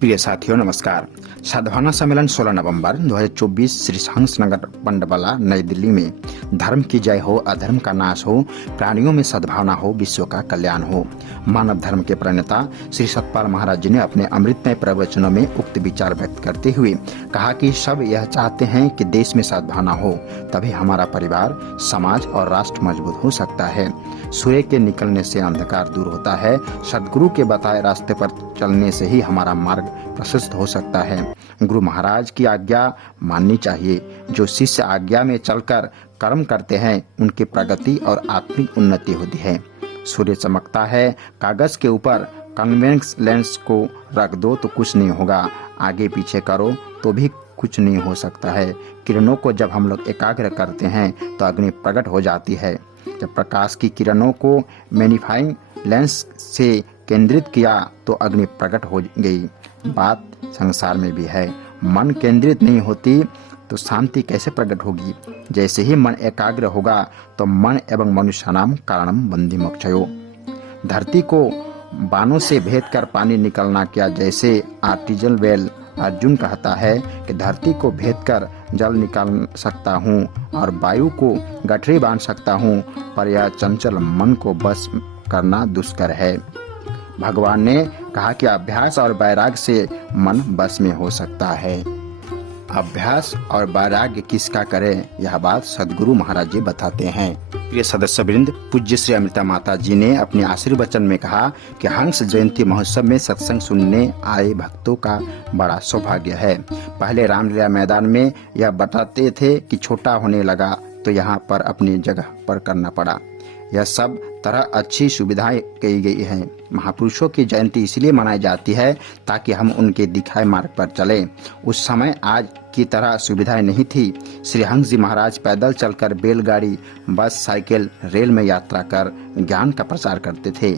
प्रिय साथियों नमस्कार। सद्भावना सम्मेलन 16 नवंबर 2024 श्री हंसनगर पंडबला नई दिल्ली में धर्म की जय हो, अधर्म का नाश हो, प्राणियों में सद्भावना हो, विश्व का कल्याण हो। मानव धर्म के प्रणेता श्री सतपाल महाराज जी ने अपने अमृतमय प्रवचनों में उक्त विचार व्यक्त करते हुए कहा कि सब यह चाहते हैं कि देश में सद्भावना हो, तभी हमारा परिवार, समाज और राष्ट्र मजबूत हो सकता है। सूर्य के निकलने से अंधकार दूर होता है। सदगुरु के बताए रास्ते पर चलने से ही हमारा मार्ग प्रशस्त हो सकता है। गुरु महाराज की आज्ञा माननी चाहिए। जो शिष्य आज्ञा में चलकर कर्म करते हैं, उनकी प्रगति और आत्मिक उन्नति होती है। सूर्य चमकता है, कागज के ऊपर कन्वेक्स लेंस को रख दो तो कुछ नहीं होगा, आगे पीछे करो तो भी कुछ नहीं हो सकता है। किरणों को जब हम लोग एकाग्र करते हैं तो अग्नि प्रकट हो जाती है। जब प्रकाश की किरणों को मैग्नीफाइंग लेंस से केंद्रित किया तो अग्नि प्रकट हो गई। बात संसार में भी है। मन केंद्रित नहीं होती तो शांति कैसे प्रकट होगी। जैसे ही मन एकाग्र होगा तो मन एवं मनुष्याणाम कारणम बंदी मोक्षयो। धरती को बाणों से भेद कर पानी निकलना क्या, जैसे आर्टिजल वेल अर्जुन कहता है कि धरती को भेद कर जल निकाल सकता हूँ और वायु को गठरी बांध सकता हूँ, पर यह चंचल मन को बस करना दुष्कर है। भगवान ने कहा कि अभ्यास और वैराग्य से मन बस में हो सकता है। अभ्यास और वैराग्य किसका करें, यह बात सदगुरु महाराज जी बताते हैं। प्रिय सदस्य वृंद, पूज्य श्री अमृता माता जी ने अपने आशीर्वचन में कहा कि हंस जयंती महोत्सव में सत्संग सुनने आए भक्तों का बड़ा सौभाग्य है। पहले रामलीला मैदान में यह बताते थे कि छोटा होने लगा तो यहाँ पर अपनी जगह पर करना पड़ा। यह सब तरह अच्छी सुविधाएं की गई हैं। महापुरुषों की जयंती इसलिए मनाई जाती है ताकि हम उनके दिखाए मार्ग पर चलें। उस समय आज की तरह सुविधाएं नहीं थी। श्री हंस जी महाराज पैदल चलकर बैलगाड़ी, बस, साइकिल, रेल में यात्रा कर ज्ञान का प्रचार करते थे।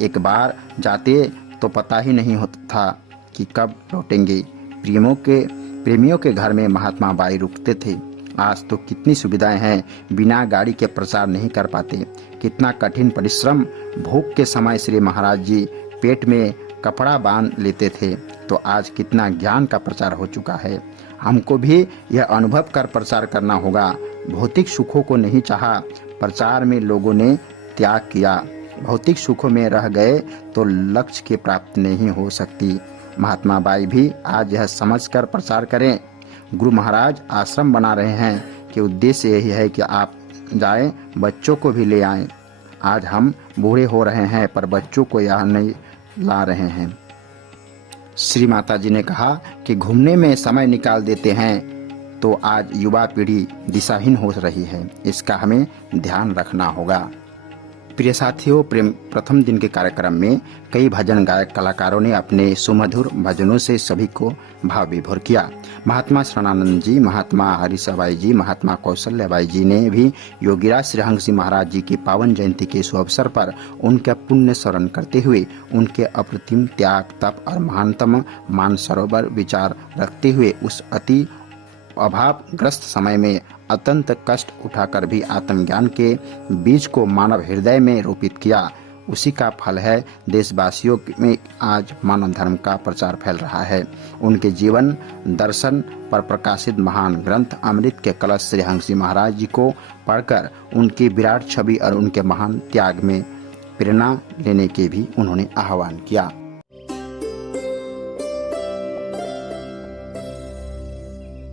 एक बार जाते तो पता ही नहीं होता था कि कब लौटेंगे। प्रेमियों के घर में महात्मा बाई रुकते थे। आज तो कितनी सुविधाएं हैं, बिना गाड़ी के प्रचार नहीं कर पाते। कितना कठिन परिश्रम। भूख के समय श्री महाराज जी पेट में कपड़ा बांध लेते थे, तो आज कितना ज्ञान का प्रचार हो चुका है। हमको भी यह अनुभव कर प्रचार करना होगा। भौतिक सुखों को नहीं चाहा, प्रचार में लोगों ने त्याग किया। भौतिक सुखों में रह गए तो लक्ष्य की प्राप्ति नहीं हो सकती। महात्मा बाई भी आज यह समझकर प्रचार करें। गुरु महाराज आश्रम बना रहे हैं कि उद्देश्य यही है कि आप जाएं, बच्चों को भी ले आएं। आज हम बूढ़े हो रहे हैं पर बच्चों को यहाँ नहीं ला रहे हैं। श्री माता जी ने कहा कि घूमने में समय निकाल देते हैं तो आज युवा पीढ़ी दिशाहीन हो रही है। इसका हमें ध्यान रखना होगा। प्रिय साथियों, प्रथम दिन के कार्यक्रम में कई भजन गायक कलाकारों ने अपने सुमधुर भजनों से सभी को भाव विभोर किया। महात्मा शरणानंद जी, महात्मा हरिसबाई जी, महात्मा कौशल्याबाई जी ने भी योगीराज श्री हंस जी महाराज जी की पावन जयंती के शुभ अवसर पर उनका पुण्य स्मरण करते हुए उनके अप्रतिम त्याग, तप और महानतम मानसरोवर विचार रखते हुए उस अति अभावग्रस्त समय में अत्यंत कष्ट उठाकर भी आत्मज्ञान के बीज को मानव हृदय में रोपित किया। उसी का फल है देशवासियों में आज मानव धर्म का प्रचार फैल रहा है। उनके जीवन दर्शन पर प्रकाशित महान ग्रंथ अमृत के कलश श्री हंस जी महाराज जी को पढ़कर उनकी विराट छवि और उनके महान त्याग में प्रेरणा लेने के भी उन्होंने आह्वान किया।